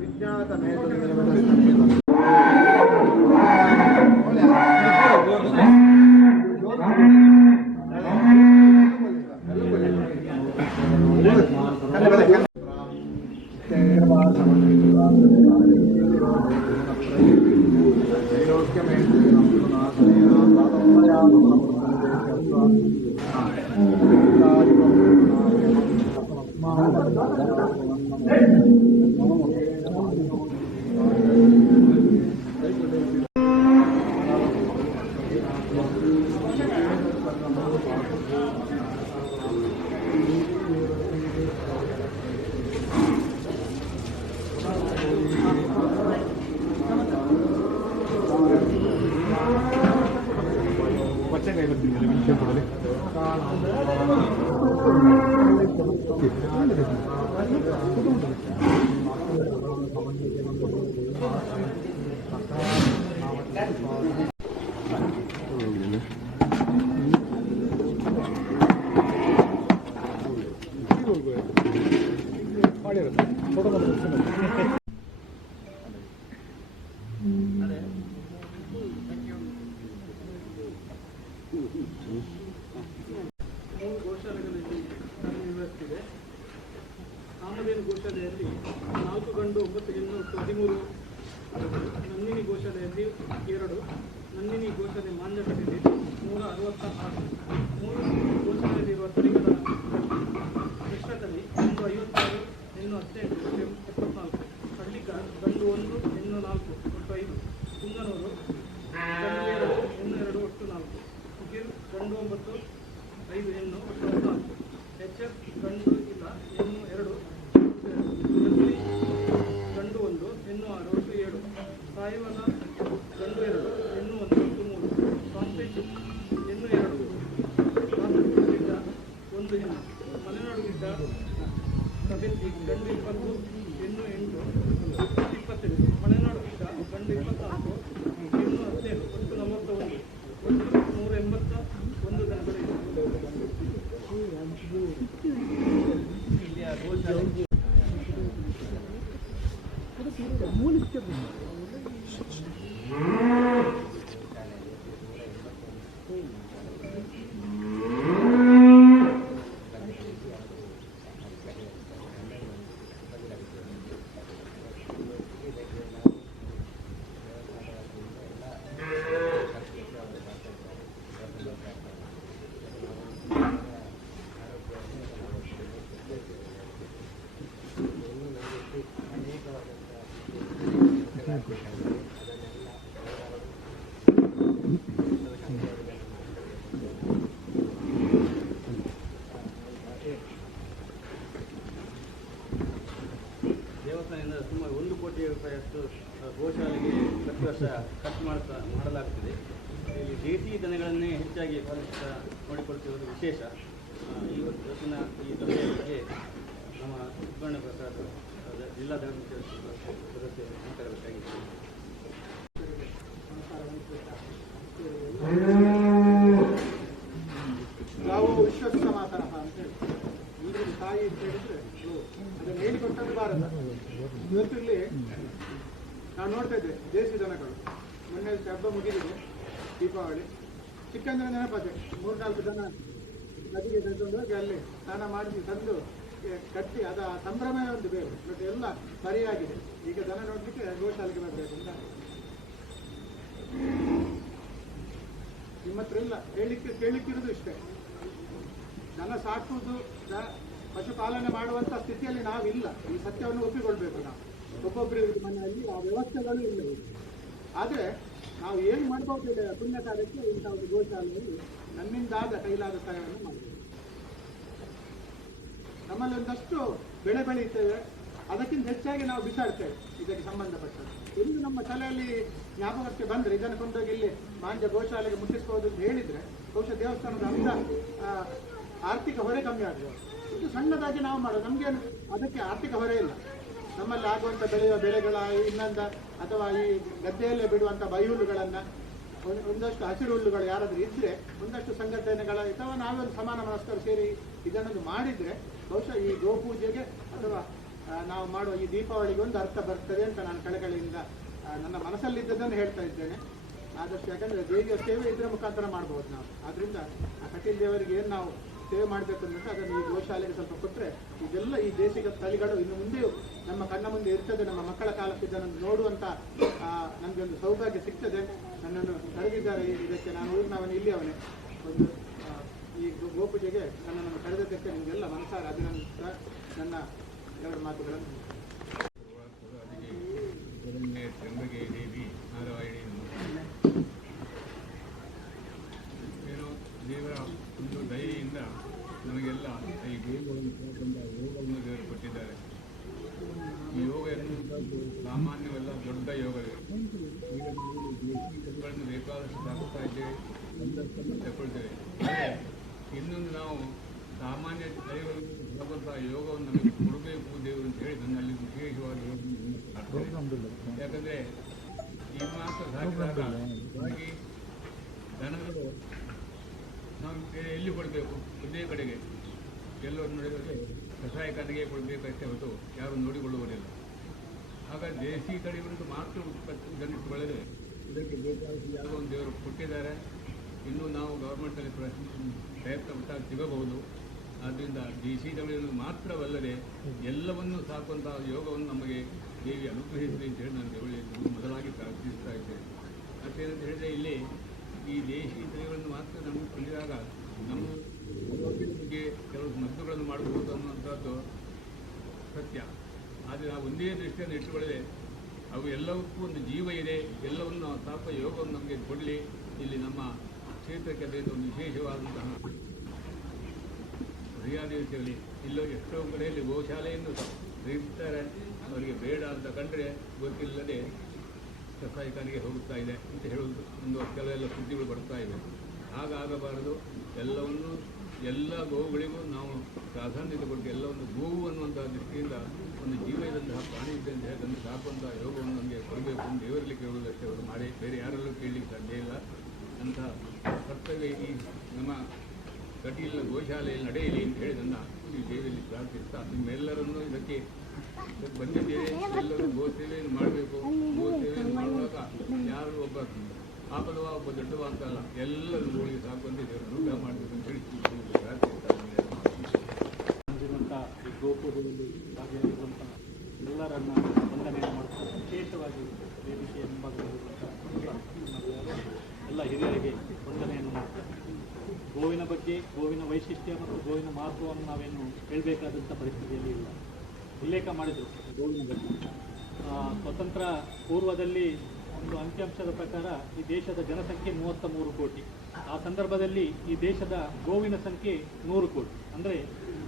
విజ్ఞాతమేత 깜짝 놀랐습니다. 여러분 기억 모르네. 빨리 해라. 돌아가면 없으면. ಎರಡು ನಂದಿನಿ ಗೋಶಾಲೆ ಮಾಂಜಕಟ್ಟೆಯಲ್ಲಿ ನೂರ ಅರವತ್ತ ಆರು. ದೇವಸ್ಥಾನದಿಂದ ಸುಮಾರು ಒಂದು ಕೋಟಿ ರೂಪಾಯಿಯಷ್ಟು ಗೋಶಾಲೆಗೆ ಪ್ರತಿ ವರ್ಷ ಖರ್ಚು ಮಾಡ್ತಾ ಮಾಡಲಾಗುತ್ತಿದೆ ಇಲ್ಲಿ ದೇಸಿ ದನಗಳನ್ನೇ ಹೆಚ್ಚಾಗಿ ಪಾಲಿಸ್ತಾ ನೋಡಿಕೊಳ್ತಿರುವುದು ವಿಶೇಷ. ಇವತ್ತಿನ ಈ ಬಗ್ಗೆ ನಮ್ಮ ಸುಬ್ಬಣ್ಣ ಪ್ರಸಾದ್ ನಾವು ವಿಶ್ವಸ್ತ ಮಾತನಃ ಅಂತ ಹೇಳಿ ಈಗಿನ ತಾಯಿ ಅಂತ ಹೇಳಿದ್ರೆ, ಅದು ಅದನ್ನು ಹೇಳಿಕೊಟ್ಟದ್ದು ಭಾರತ. ಇವತ್ತಿಲ್ಲಿ ನಾವು ನೋಡ್ತಾ ಇದ್ದೆ ದೇಸಿ ದನಗಳು ಮೊನ್ನೆ ಹಬ್ಬ ಮುಗಿದಿದೆ, ದೀಪಾವಳಿ. ಚಿಕ್ಕಂದಿನ ನೆನಪದೆ, ಮೂರ್ನಾಲ್ಕು ದನ ನದಿಗೆ ತಂದು ಹೋಗಿ ಅಲ್ಲಿ ಸ್ನಾನ ಮಾಡಿಸಿ, ತಂದು ಕಟ್ಟಿ, ಅದ ಸಂಭ್ರಮ ಒಂದು ಬೇರೆ ಬಟ್ ಎಲ್ಲ ಸರಿಯಾಗಿದೆ. ಈಗ ದನ ನೋಡ್ಲಿಕ್ಕೆ ಗೋಶಾಲೆಗೆ ಬರಬೇಕು ಅಂತ. ನಿಮ್ಮ ಹತ್ರ ಇಲ್ಲ. ಹೇಳಿಕ್ಕೆ ಕೇಳಲಿಕ್ಕಿರೋದು ಇಷ್ಟೇ. ದನ ಸಾಕುವುದು ಪಶುಪಾಲನೆ ಮಾಡುವಂತ ಸ್ಥಿತಿಯಲ್ಲಿ ನಾವಿಲ್ಲ. ಈ ಸತ್ಯವನ್ನು ಒಪ್ಪಿಕೊಳ್ಬೇಕು ನಾವು. ಒಬ್ಬೊಬ್ಬರ ಮನೆಯಲ್ಲಿ ಆ ವ್ಯವಸ್ಥೆಗಳು ಇಲ್ಲ. ಆದರೆ ನಾವು ಏನು ಮಾಡ್ಬೋದು ಪುಣ್ಯ ಕಾರ್ಯಕ್ಕೆ ಇಂಥ ಒಂದು ಗೋಶಾಲೆಯಲ್ಲಿ ನನ್ನಿಂದಾದ ಕೈಲಾದ ಸಹಾಯವನ್ನು ಮಾಡಬೇಕು ನಮ್ಮಲ್ಲಿ ಒಂದಷ್ಟು ಬೆಳೆ ಬೆಳೆಯುತ್ತೇವೆ. ಅದಕ್ಕಿಂತ ಹೆಚ್ಚಾಗಿ ನಾವು ಬಿಸಾಡ್ತೇವೆ ಇದಕ್ಕೆ ಸಂಬಂಧಪಟ್ಟದ್ದು. ಇಂದು ನಮ್ಮ ತಲೆಯಲ್ಲಿ ಜ್ಞಾಪಕಕ್ಕೆ ಬಂದರೆ, ಇದನ್ನು ಕೊಂಡೋಗಿ ಇಲ್ಲಿ ಮಾಂಜ ಗೋಶಾಲೆಗೆ ಮುಟ್ಟಿಸ್ಬೋದು ಅಂತ ಹೇಳಿದರೆ, ಬಹುಶಃ ದೇವಸ್ಥಾನದ ಅಂದ ಆರ್ಥಿಕ ಹೊರೆ ಕಮ್ಮಿ ಆಗ್ಬೋದು ಇದು ಸಣ್ಣದಾಗಿ ನಾವು ಮಾಡೋದು. ನಮಗೇನು, ಅದಕ್ಕೆ ಆರ್ಥಿಕ ಹೊರೆ ಇಲ್ಲ. ನಮ್ಮಲ್ಲಿ ಆಗುವಂಥ ಬೆಳೆಯುವ ಬೆಳೆಗಳ ಇನ್ನೊಂದ ಅಥವಾ ಈ ಗದ್ದೆಯಲ್ಲೇ ಬಿಡುವಂಥ ಬೈಹುಲ್ಲುಗಳನ್ನು ಒಂದ್- ಒಂದಷ್ಟು ಹಸಿರು ಹುಲ್ಲುಗಳು ಯಾರಾದರೂ ಇದ್ದರೆ ಒಂದಷ್ಟು ಸಂಘಟನೆಗಳ ಅಥವಾ ನಾವೊಂದು ಸಮಾನ ಮನಸ್ಕರು ಸೇರಿ ಇದನ್ನೊಂದು ಮಾಡಿದರೆ, ಬಹುಶಃ ಈ ಗೋಪೂಜೆಗೆ ಅಥವಾ ನಾವು ಮಾಡುವ ಈ ದೀಪಾವಳಿಗೆ ಒಂದು ಅರ್ಥ ಬರ್ತದೆ ಅಂತ ನಾನು ಕಳೆಗಳಿಂದ ನನ್ನ ಮನಸ್ಸಲ್ಲಿದ್ದದನ್ನು ಹೇಳ್ತಾ ಇದ್ದೇನೆ. ಆದಷ್ಟು ಯಾಕಂದರೆ ದೇವಿಯ ಸೇವೆ ಇದರ ಮುಖಾಂತರ ಮಾಡ್ಬೋದು ನಾವು. ಆದ್ದರಿಂದ ಆ ಕಟೀಲ್ ದೇವರಿಗೆ ಏನು ನಾವು ಸೇವೆ ಮಾಡಬೇಕು ಅಂದ್ಬಿಟ್ಟು ಅದನ್ನು ಈ ಗೋಶಾಲೆಗೆ ಸ್ವಲ್ಪ ಕೊಟ್ಟರೆ ಇದೆಲ್ಲ ಈ ದೇಶಿಕ ತಳಿಗಳು ಇನ್ನು ಮುಂದೆಯೂ ನಮ್ಮ ಕಣ್ಣ ಮುಂದೆ ಇರ್ತದೆ, ನಮ್ಮ ಮಕ್ಕಳ ಕಾಲಕ್ಕೆ ಇದನ್ನು ನೋಡುವಂಥ ನನಗೆ ಒಂದು ಸೌಭಾಗ್ಯ ಸಿಗ್ತದೆ. ನನ್ನನ್ನು ಕರೆದಿದ್ದಾರೆ ಇದಕ್ಕೆ. ನಾನು ಊರಿನವನು ಇಲ್ಲಿ ಅವನೇ ಒಂದು ಈ ಗೋಪೂಜೆಗೆ ನನ್ನನ್ನು ಕರೆದಿದ್ದಕ್ಕೆ ನಿಮಗೆಲ್ಲ ಮನಸಾರ. ಅಭಿನಂದಿಸ್ತಾ ನನ್ನ ಎರಡು ಮಾತುಗಳನ್ನು ಅದಕ್ಕೆ ಶರಣ್ಯ ತ್ರ್ಯಂಬಕೆ ದೇವಿ ನಾರಾಯಣಿ ನಮಃ. ಏನೋ ದೇವರ ಒಂದು ದಯೆಯಿಂದ ನಮಗೆಲ್ಲ ಈ ಗೋಗಳನ್ನು ಸಾಕಂತ ಯೋಗವನ್ನು ದೇವರು ಕೊಟ್ಟಿದ್ದಾರೆ ಈ ಯೋಗ ಎನ್ನುವಂಥದ್ದು ಸಾಮಾನ್ಯವಲ್ಲ ದೊಡ್ಡ ಯೋಗವೇ ಈಗ ನಾವು ದೇಶೀಯಗಳನ್ನು ಬೇಕಾದಷ್ಟು ಸಾಕ್ತಾ ಇದ್ದೇವೆ ಒಂದಷ್ಟನ್ನು ತಗೊಳ್ತೇವೆ ಇನ್ನೊಂದು ನಾವು ಸಾಮಾನ್ಯ ಭಗವಂತ ಯೋಗವನ್ನು ನಮಗೆ ಕೊಡಬೇಕು ದೇವರು ಅಂತ ಹೇಳಿ ನನ್ನಲ್ಲಿ ವಿಶೇಷವಾಗಿ ಯೋಗವನ್ನು ಪ್ರಾರ್ಥನೆ. ಯಾಕಂದ್ರೆ ಈ ಮಾತ್ರ ಸಾಕಿದಾಗ ಹಾಗೆ ದನಗಳು ನಾವು ಎಲ್ಲಿ ಕೊಡಬೇಕು? ಒಂದೇ ಕಡೆಗೆ. ಎಲ್ಲರೂ ನೋಡಿದರೆ ಕಸಾಯಖಾನೆಗೆ ಕೊಡಬೇಕಷ್ಟೇ ಹೊರತು ಯಾರು ನೋಡಿಕೊಳ್ಳುವುದಿಲ್ಲ. ಆಗ ದೇಸಿ ತಳಿಗಳನ್ನು ಮಾತ್ರ ಉತ್ಪತ್ತಿ ಬೆಳೆದರೆ ಇದಕ್ಕೆ ಬೇಕಾದ ಯಾವುದೋ ಒಂದು ದೇವರು ಕೊಟ್ಟಿದ್ದಾರೆ. ಇನ್ನೂ ನಾವು ಗೌರ್ಮೆಂಟಲ್ಲಿ ಪ್ರಯತ್ನ ಪಟ್ಟಾಗ ಸಿಗಬಹುದು. ಆದ್ದರಿಂದ ಡಿ ಸಿ ಡಬ್ಲ್ಯೂ ಮಾತ್ರವಲ್ಲದೆ ಎಲ್ಲವನ್ನೂ ಸಾಕುವಂತಹ ಯೋಗವನ್ನು ನಮಗೆ ದೇವಿ ಅನುಗ್ರಹಿಸಲಿ ಅಂತ ಹೇಳಿ ನಾನು ದೇವಳಿ ಮೊದಲಾಗಿ ಪ್ರಾರ್ಥಿಸ್ತಾ ಇದ್ದೇನೆ. ಮತ್ತೇನಂತ ಹೇಳಿದರೆ ಇಲ್ಲಿ ಈ ದೇಶಿ ತಳಿಗಳನ್ನು ಮಾತ್ರ ನಮಗೆ ಕೊಂಡಿದಾಗ ನಮ್ಮ ಬಗ್ಗೆ ಕೆಲವು ಮದ್ದುಗಳನ್ನು ಮಾಡಬಹುದು ಅನ್ನುವಂಥದ್ದು ಸತ್ಯ. ಆದರೆ ನಾವು ಒಂದೇ ದೃಷ್ಟಿಯನ್ನು ಇಟ್ಟುಕೊಳ್ಳದೆ ಅವು ಎಲ್ಲವಕ್ಕೂ ಒಂದು ಜೀವ ಇದೆ, ಎಲ್ಲವನ್ನು ನಾವು ಯೋಗವನ್ನು ನಮಗೆ ಕೊಡಲಿ. ಇಲ್ಲಿ ನಮ್ಮ ಕ್ಷೇತ್ರಕ್ಕೆ ಬೇಕೊಂದು ಒಂದು ವಿಶೇಷವಾದಂತಹ ಕ್ರಿಯಾದೇಶದಲ್ಲಿ ಇಲ್ಲೋ ಎಷ್ಟೋ ಕಡೆಯಲ್ಲಿ ಗೋಶಾಲೆಯನ್ನು ತೆಗೆದುತ್ತಾರೆ ಅವರಿಗೆ ಬೇಡ ಅಂತ ಕಂಡ್ರೆ ಗೊತ್ತಿಲ್ಲದೆ ಕಸಾಯಿಖಾನೆಗೆ ಹೋಗುತ್ತಾ ಇದೆ ಅಂತ ಹೇಳುವುದು ಒಂದು ಕೆಲವೆಲ್ಲ ಸುದ್ದಿಗಳು ಬರ್ತಾ ಇವೆ ಹಾಗಾಗಬಾರದು ಎಲ್ಲವನ್ನು, ಎಲ್ಲ ಗೋವುಗಳಿಗೂ ನಾವು ಪ್ರಾಧಾನ್ಯತೆ ಕೊಟ್ಟು ಎಲ್ಲವನ್ನು ಗೋವು ಅನ್ನುವಂಥ ದೃಷ್ಟಿಯಿಂದ ಒಂದು ಜೀವ ಇದ್ದಂತಹ ಪ್ರಾಣಿ ಇದೆ ಅಂತ ಹೇಳಿ, ಅದನ್ನು ಸಾಕುವಂತಹ ಯೋಗವನ್ನು ನಮಗೆ ಕೊಡಬೇಕು ದೇವರಲ್ಲಿ ಕೇಳುವುದಷ್ಟೇ ಅವರು ಮಾಡಿ ಬೇರೆ ಯಾರಲ್ಲೂ ಕೇಳಲಿಕ್ಕೆ ಸಾಧ್ಯ ಇಲ್ಲ. ಅಂತಹ ಕರ್ತವ್ಯ ಈ ನಮ್ಮ ಕಟೀಲಿನ ಗೋಶಾಲೆಯಲ್ಲಿ ನಡೆಯಲಿ ಅಂತ ಹೇಳಿ ನನ್ನ ಈ ದೇವಿಯಲ್ಲಿ ಪ್ರಾರ್ಥಿಸ್ತಾ, ನಿಮ್ಮೆಲ್ಲರನ್ನೂ ಇದಕ್ಕೆ ಬಂದಿದ್ದೇವೆ, ಎಲ್ಲರೂ ಗೋ ಸೇವೆಯನ್ನು ಮಾಡಬೇಕು ಗೋ ಸೇವೆಯನ್ನು ಮಾಡುವಾಗ ಯಾರು ಒಬ್ಬ ಆಪದವ, ಒಬ್ಬ ದೊಡ್ಡವ ಅಂತಲ್ಲ, ಎಲ್ಲರೂ ಗೋಳಿಗೆ ಸಾಕುವಂತೆ ದೇವರನ್ನು ಊಟ ಮಾಡಬೇಕು ಅಂತ ಹೇಳಿ ಪ್ರಾರ್ಥಿಸ್ತಾ ಈ ಗೋಪುರದಲ್ಲಿ ಭಾಗಿಯಾಗಿರುವಂಥ ಎಲ್ಲರನ್ನ ವಂದನೆ ಮಾಡ್ತಾರೆ ವಿಶೇಷವಾಗಿ ವೇದಿಕೆಯ ಮುಂಭಾಗದಲ್ಲಿರುವಂಥ ಎಲ್ಲ ಹಿರಿಯರಿಗೆ ವಂದನೆಯನ್ನು ಮಾಡ್ತಾರೆ ಗೋವಿನ ಬಗ್ಗೆ, ಗೋವಿನ ವೈಶಿಷ್ಟ್ಯ ಮತ್ತು ಗೋವಿನ ಮಹತ್ವವನ್ನು ನಾವೇನು ಹೇಳಬೇಕಾದಂಥ ಪರಿಸ್ಥಿತಿಯಲ್ಲಿ ಇಲ್ಲ. ಉಲ್ಲೇಖ ಮಾಡಿದರು ಗೋವಿನ ಬಗ್ಗೆ. ಸ್ವತಂತ್ರ ಪೂರ್ವದಲ್ಲಿ ಒಂದು ಅಂಕಿಅಂಶದ ಪ್ರಕಾರ ಈ ದೇಶದ ಜನಸಂಖ್ಯೆ ಮೂವತ್ತ ಮೂರು ಕೋಟಿ. ಆ ಸಂದರ್ಭದಲ್ಲಿ ಈ ದೇಶದ ಗೋವಿನ ಸಂಖ್ಯೆ ನೂರು ಕೋಟಿ. ಅಂದರೆ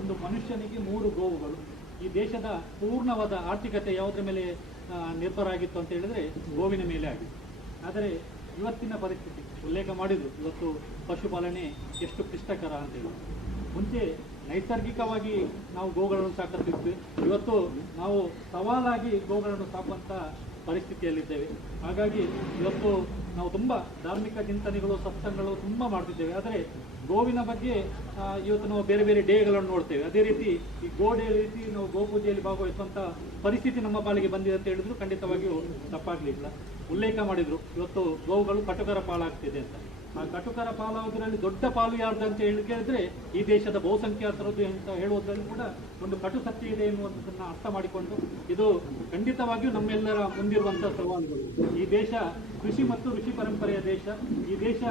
ಒಂದು ಮನುಷ್ಯನಿಗೆ ಮೂರು ಗೋವುಗಳು. ಈ ದೇಶದ ಪೂರ್ಣವಾದ ಆರ್ಥಿಕತೆ ಯಾವುದರ ಮೇಲೆ ನಿರ್ಭರ ಆಗಿತ್ತು ಅಂತ ಹೇಳಿದ್ರೆ ಗೋವಿನ ಮೇಲೆ ಆಗಿತ್ತು. ಆದರೆ ಇವತ್ತಿನ ಪರಿಸ್ಥಿತಿ. ಉಲ್ಲೇಖ ಮಾಡಿದ್ರು. ಇವತ್ತು ಪಶುಪಾಲನೆ ಎಷ್ಟು ಕ್ಲಿಷ್ಟಕರ ಅಂತೇಳಿ ಮುಂಚೆ ನೈಸರ್ಗಿಕವಾಗಿ ನಾವು ಗೋಗಳನ್ನು ಸಾಕುತ್ತಿದ್ವಿ ಇವತ್ತು ನಾವು ಸವಾಲಾಗಿ ಗೋಗಳನ್ನು ಸಾಕುವಂಥ ಪರಿಸ್ಥಿತಿಯಲ್ಲಿದ್ದೇವೆ. ಹಾಗಾಗಿ ಇವತ್ತು ನಾವು ತುಂಬ ಧಾರ್ಮಿಕ ಚಿಂತನೆಗಳು, ಸತ್ಸಂಗಗಳು ತುಂಬ ಮಾಡ್ತಿದ್ದೇವೆ. ಆದರೆ ಗೋವಿನ ಬಗ್ಗೆ ಇವತ್ತು ನಾವು ಬೇರೆ ಬೇರೆ ಡೇಗಳನ್ನು ನೋಡ್ತೇವೆ. ಅದೇ ರೀತಿ ಈ ಗೋಡೆ ರೀತಿ ನಾವು ಗೋಪೂಜೆಯಲ್ಲಿ ಭಾಗವಹಿಸುವಂಥ ಪರಿಸ್ಥಿತಿ ನಮ್ಮ ಪಾಲಿಗೆ ಬಂದಿದೆ ಅಂತ ಹೇಳಿದ್ರು ಖಂಡಿತವಾಗಿಯೂ ತಪ್ಪಾಗಲಿಲ್ಲ. ಉಲ್ಲೇಖ ಮಾಡಿದ್ರು. ಇವತ್ತು ಗೋವುಗಳು ಕಟುಕರ ಪಾಲಾಗ್ತಿದೆ ಅಂತ. ಆ ಕಟುಕರ ಪಾಲಾಗೋದ್ರಲ್ಲಿ ದೊಡ್ಡ ಪಾಲು ಯಾರ್ದು ಅಂತ ಹೇಳಿ ಕೇಳಿದ್ರೆ ಈ ದೇಶದ ಬಹುಸಂಖ್ಯಾತರದ್ದು ಅಂತ ಹೇಳುವುದರಲ್ಲಿ ಕೂಡ ಒಂದು ಕಟು ಸತ್ಯ ಇದೆ ಎನ್ನುವಂಥದ್ದನ್ನು ಅರ್ಥ ಮಾಡಿಕೊಂಡು ಇದು ಖಂಡಿತವಾಗಿಯೂ ನಮ್ಮೆಲ್ಲರ ಮುಂದಿರುವಂಥ ಸವಾಲುಗಳು. ಈ ದೇಶ ಕೃಷಿ ಮತ್ತು ಋಷಿ ಪರಂಪರೆಯ ದೇಶ. ಈ ದೇಶ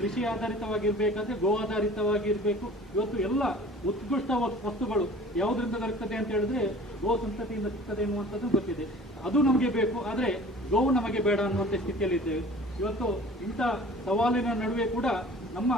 ಕೃಷಿ ಆಧಾರಿತವಾಗಿರ್ಬೇಕಾದ್ರೆ ಗೋ ಆಧಾರಿತವಾಗಿರಬೇಕು ಇವತ್ತು ಎಲ್ಲ ಉತ್ಕೃಷ್ಟ ವಸ್- ವಸ್ತುಗಳು ಯಾವುದರಿಂದ ದೊರಕುತ್ತದೆ ಅಂತ ಹೇಳಿದ್ರೆ ಗೋ ಸಂತತಿಯಿಂದ ಸಿಗ್ತದೆ ಎನ್ನುವಂಥದ್ದು ಗೊತ್ತಿದೆ. ಅದು ನಮಗೆ ಬೇಕು, ಆದರೆ ಗೋವು ನಮಗೆ ಬೇಡ ಅನ್ನುವಂಥ ಸ್ಥಿತಿಯಲ್ಲಿದ್ದೇವೆ. ಇವತ್ತು ಇಂಥ ಸವಾಲಿನ ನಡುವೆ ಕೂಡ ನಮ್ಮ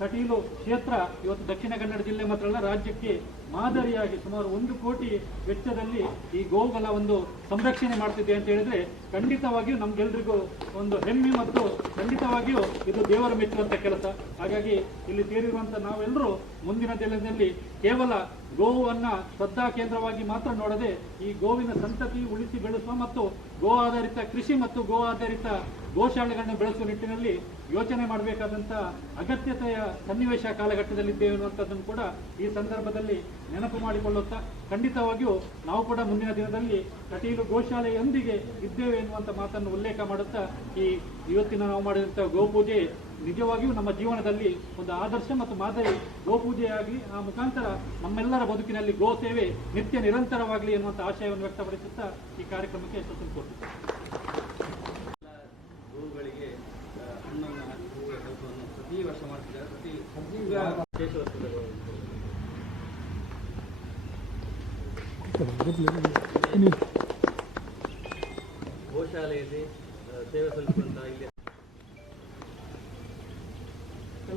ಕಟೀಲು ಕ್ಷೇತ್ರ ಇವತ್ತು ದಕ್ಷಿಣ ಕನ್ನಡ ಜಿಲ್ಲೆ ಮಾತ್ರ ಅಲ್ಲ, ರಾಜ್ಯಕ್ಕೆ ಮಾದರಿಯಾಗಿ ಸುಮಾರು ಒಂದು ಕೋಟಿ ವೆಚ್ಚದಲ್ಲಿ ಈ ಗೋವುಗಳ ಒಂದು ಸಂರಕ್ಷಣೆ ಮಾಡ್ತಿದೆ ಅಂತ ಹೇಳಿದ್ರೆ ಖಂಡಿತವಾಗಿಯೂ ನಮ್ಗೆಲ್ರಿಗೂ ಒಂದು ಹೆಮ್ಮೆ ಮತ್ತು ಖಂಡಿತವಾಗಿಯೂ ಇದು ದೇವರ ಮೆಚ್ಚುವಂಥ ಕೆಲಸ. ಹಾಗಾಗಿ ಇಲ್ಲಿ ಸೇರಿರುವಂಥ ನಾವೆಲ್ಲರೂ ಮುಂದಿನ ದಿನದಲ್ಲಿ ಕೇವಲ ಗೋವನ್ನು ಶ್ರದ್ಧಾ ಕೇಂದ್ರವಾಗಿ ಮಾತ್ರ ನೋಡದೆ ಈ ಗೋವಿನ ಸಂತತಿ ಉಳಿಸಿ ಬೆಳೆಸುವ ಮತ್ತು ಗೋ ಆಧಾರಿತ ಕೃಷಿ ಮತ್ತು ಗೋ ಆಧಾರಿತ ಗೋಶಾಲೆಗಳನ್ನು ಬೆಳೆಸುವ ನಿಟ್ಟಿನಲ್ಲಿ ಯೋಚನೆ ಮಾಡಬೇಕಾದಂಥ ಅಗತ್ಯತೆಯ ಸನ್ನಿವೇಶ ಕಾಲಘಟ್ಟದಲ್ಲಿದ್ದೇವೆ ಅನ್ನುವಂಥದ್ದನ್ನು ಕೂಡ ಈ ಸಂದರ್ಭದಲ್ಲಿ ನೆನಪು ಮಾಡಿಕೊಳ್ಳುತ್ತಾ ಖಂಡಿತವಾಗಿಯೂ ನಾವು ಕೂಡ ಮುಂದಿನ ದಿನದಲ್ಲಿ ಕಟೀಲು ಗೋಶಾಲೆಯೊಂದಿಗೆ ಇದ್ದೇವೆ ಎನ್ನುವಂಥ ಮಾತನ್ನು ಉಲ್ಲೇಖ ಮಾಡುತ್ತಾ ಈ ಇವತ್ತಿನ ನಾವು ಮಾಡಿದಂಥ ಗೋಪೂಜೆ ನಿಜವಾಗಿಯೂ ನಮ್ಮ ಜೀವನದಲ್ಲಿ ಒಂದು ಆದರ್ಶ ಮತ್ತು ಮಾದರಿ ಗೋಪೂಜೆಯಾಗಲಿ ಆ ಮುಖಾಂತರ ನಮ್ಮೆಲ್ಲರ ಬದುಕಿನಲ್ಲಿ ಗೋ ಸೇವೆ ನಿತ್ಯ ನಿರಂತರವಾಗಲಿ ಎನ್ನುವಂಥ ಆಶಯವನ್ನು ವ್ಯಕ್ತಪಡಿಸುತ್ತಾ ಈ ಕಾರ್ಯಕ್ರಮಕ್ಕೆ ಯಶಸ್ಸನ್ನು ಕೊಡ್ತೀವಿ ಗೋವುಗಳಿಗೆ ಆ, ಹಣ್ಣನ್ನು ಹಾಕಿ ಕೆಲಸವನ್ನು ಪ್ರತಿ ವರ್ಷ ಮಾಡ್ತಿದ್ದಾರೆ ಪ್ರತಿ. ಗೋಶಾಲೆಯಲ್ಲಿ ಸೇವೆ ಸಲ್ಲಿಸುವಂತಹ ಇಲ್ಲಿ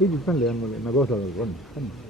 ತುಂಬ ಇದ್ದಾರೆ ಕೊಡಲಿ ಕೊಡಲಿ ಹಲೋ ಚಂದ್ರ ಸರ್ ನಮಸ್ಕಾರ